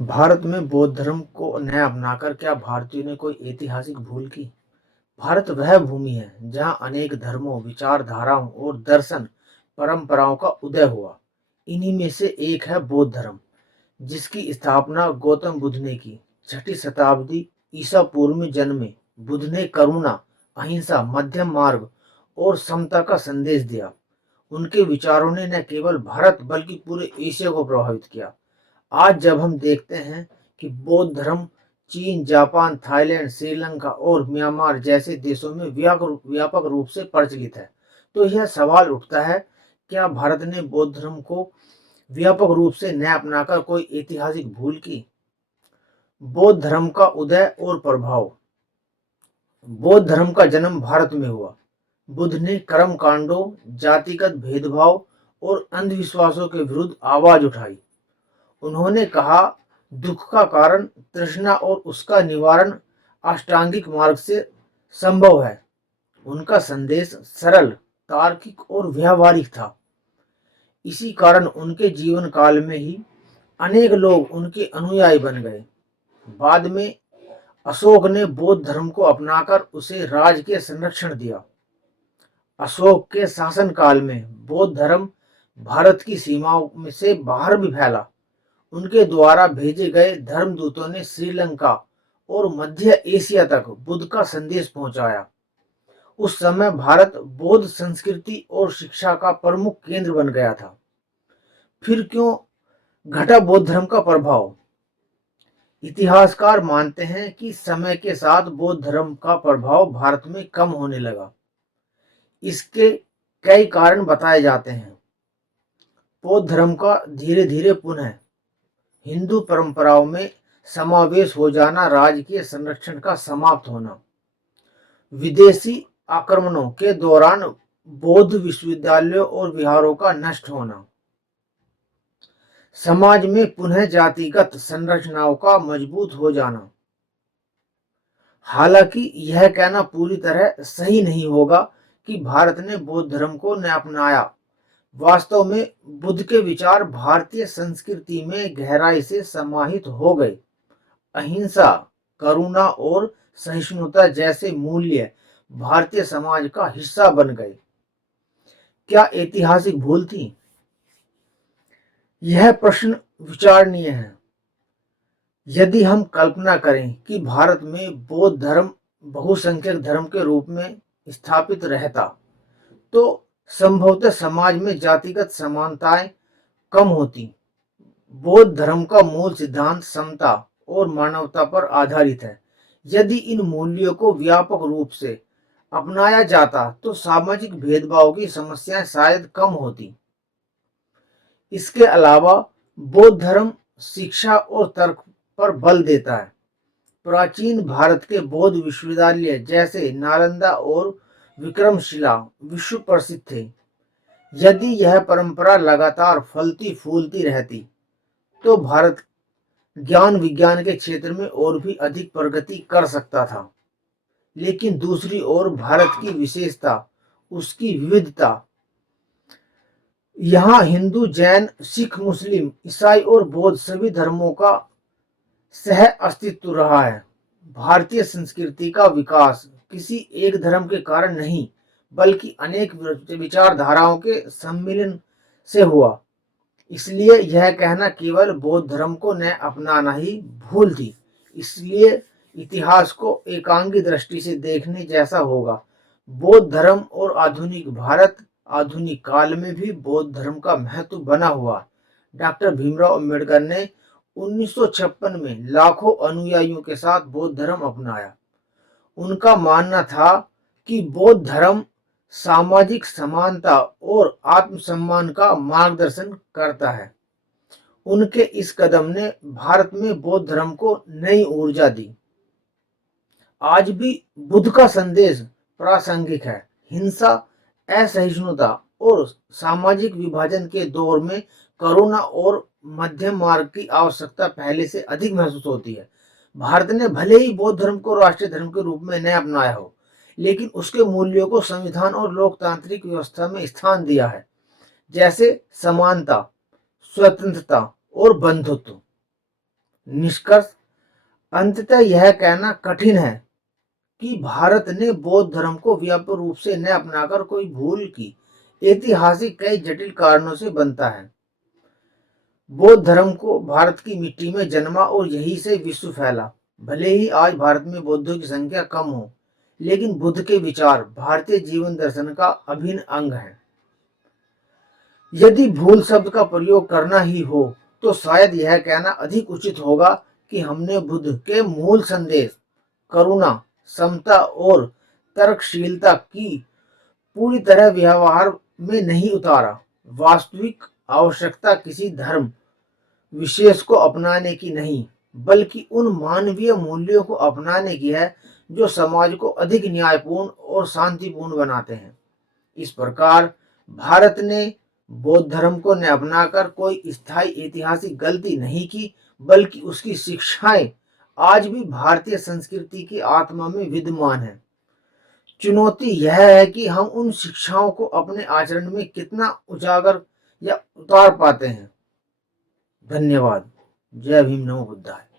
भारत में बौद्ध धर्म को नया अपनाकर क्या भारतीयों ने कोई ऐतिहासिक भूल की? भारत वह भूमि है जहाँ अनेक धर्मों, विचारधाराओं और दर्शन परंपराओं का उदय हुआ। इन्हीं में से एक है बौद्ध धर्म, जिसकी स्थापना गौतम बुद्ध ने की। छठी शताब्दी ईसा पूर्व में जन्मे बुद्ध ने करुणा, अहिंसा, मध्यम मार्ग और समता का संदेश दिया। उनके विचारों ने न केवल भारत बल्कि पूरे एशिया को प्रभावित किया। आज जब हम देखते हैं कि बौद्ध धर्म चीन, जापान, थाईलैंड, श्रीलंका और म्यांमार जैसे देशों में व्यापक रूप से प्रचलित है, तो यह सवाल उठता है, क्या भारत ने बौद्ध धर्म को व्यापक रूप से न अपनाकर कोई ऐतिहासिक भूल की? बौद्ध धर्म का उदय और प्रभाव। बौद्ध धर्म का जन्म भारत में हुआ। बुद्ध ने कर्म कांडों, जातिगत भेदभाव और अंधविश्वासों के विरुद्ध आवाज उठाई। उन्होंने कहा, दुख का कारण तृष्णा और उसका निवारण अष्टांगिक मार्ग से संभव है। उनका संदेश सरल, तार्किक और व्यावहारिक था। इसी कारण उनके जीवन काल में ही अनेक लोग उनके अनुयायी बन गए। बाद में अशोक ने बौद्ध धर्म को अपनाकर उसे राज्य के संरक्षण दिया। अशोक के शासनकाल में बौद्ध धर्म भारत की सीमाओं में से बाहर भी फैला। उनके द्वारा भेजे गए धर्मदूतों ने श्रीलंका और मध्य एशिया तक बुद्ध का संदेश पहुंचाया। उस समय भारत बौद्ध संस्कृति और शिक्षा का प्रमुख केंद्र बन गया था। फिर क्यों घटा बौद्ध धर्म का प्रभाव? इतिहासकार मानते हैं कि समय के साथ बौद्ध धर्म का प्रभाव भारत में कम होने लगा। इसके कई कारण बताए जाते हैं। बौद्ध धर्म का धीरे धीरे पुनः हिंदू परंपराओं में समावेश हो जाना, राज्य के संरक्षण का समाप्त होना, विदेशी आक्रमणों के दौरान बौद्ध विश्वविद्यालयों और विहारों का नष्ट होना, समाज में पुनः जातिगत संरचनाओं का मजबूत हो जाना। हालांकि यह कहना पूरी तरह सही नहीं होगा कि भारत ने बौद्ध धर्म को न अपनाया। वास्तव में बुद्ध के विचार भारतीय संस्कृति में गहराई से समाहित हो गए। अहिंसा, करुणा और सहिष्णुता जैसे मूल्य भारतीय समाज का हिस्सा बन गए। क्या ऐतिहासिक भूल थी? यह प्रश्न विचारणीय है। यदि हम कल्पना करें कि भारत में बौद्ध धर्म बहुसंख्यक धर्म के रूप में स्थापित रहता, तो संभवतः समाज में जातिगत समानताएं कम होती। बौद्ध धर्म का मूल सिद्धांत समता और मानवता पर आधारित है। यदि इन मूल्यों को व्यापक रूप से अपनाया जाता तो सामाजिक भेदभाव की समस्याएं शायद कम होती। इसके अलावा बौद्ध धर्म शिक्षा और तर्क पर बल देता है। प्राचीन भारत के बौद्ध विश्वविद्यालय जैसे नालंदा और विक्रमशिला विश्व प्रसिद्ध थे। यदि यह परंपरा लगातार फलती फूलती रहती तो भारत ज्ञान विज्ञान के क्षेत्र में और भी अधिक प्रगति कर सकता था। लेकिन दूसरी ओर भारत की विशेषता उसकी विविधता। यहाँ हिंदू, जैन, सिख, मुस्लिम, ईसाई और बौद्ध सभी धर्मों का सह अस्तित्व रहा है। भारतीय संस्कृति का विकास किसी एक धर्म के कारण नहीं, बल्कि अनेक विचारधाराओं के सम्मिलन से हुआ। इसलिए यह कहना केवल बौद्ध धर्म को न अपनाना ही भूल थी। इसलिए इतिहास को एकांगी दृष्टि से देखने जैसा होगा। बौद्ध धर्म और आधुनिक भारत। आधुनिक काल में भी बौद्ध धर्म का महत्व बना हुआ। डॉक्टर भीमराव अंबेडकर ने 1956 में लाखों अनुयायियों के साथ बौद्ध धर्म अपनाया। उनका मानना था कि बौद्ध धर्म सामाजिक समानता और आत्मसम्मान का मार्गदर्शन करता है। उनके इस कदम ने भारत में बौद्ध धर्म को नई ऊर्जा दी। आज भी बुद्ध का संदेश प्रासंगिक है। हिंसा, असहिष्णुता और सामाजिक विभाजन के दौर में करुणा और मध्यम मार्ग की आवश्यकता पहले से अधिक महसूस होती है। भारत ने भले ही बौद्ध धर्म को राष्ट्रीय धर्म के रूप में न अपनाया हो, लेकिन उसके मूल्यों को संविधान और लोकतांत्रिक व्यवस्था में स्थान दिया है, जैसे समानता, स्वतंत्रता और बंधुत्व। निष्कर्ष अंततः यह कहना कठिन है कि भारत ने बौद्ध धर्म को व्यापक रूप से न अपनाकर कोई भूल की। ऐतिहासिक कई जटिल कारणों से बनता है। बौद्ध धर्म को भारत की मिट्टी में जन्मा और यहीं से विश्व फैला। भले ही आज भारत में बौद्धों की संख्या कम हो, लेकिन बुद्ध के विचार भारतीय जीवन दर्शन का अभिन्न अंग है। यदि भूल शब्द का प्रयोग करना ही हो तो शायद यह कहना अधिक उचित होगा कि हमने बुद्ध के मूल संदेश करुणा, समता और तर्कशीलता की पूरी तरह व्यवहार में नहीं उतारा। वास्तविक आवश्यकता किसी धर्म विशेष को अपनाने की नहीं, बल्कि उन मानवीय मूल्यों को अपनाने की है जो समाज को अधिक न्यायपूर्ण और शांतिपूर्ण बनाते हैं। इस प्रकार भारत ने बौद्ध धर्म को न अपनाकर कोई स्थायी ऐतिहासिक गलती नहीं की, बल्कि उसकी शिक्षाएं आज भी भारतीय संस्कृति की आत्मा में विद्यमान है। चुनौती यह है कि हम उन शिक्षाओं को अपने आचरण में कितना उजागर या उतार पाते हैं। धन्यवाद। जय भीम, नमो बुद्धाय।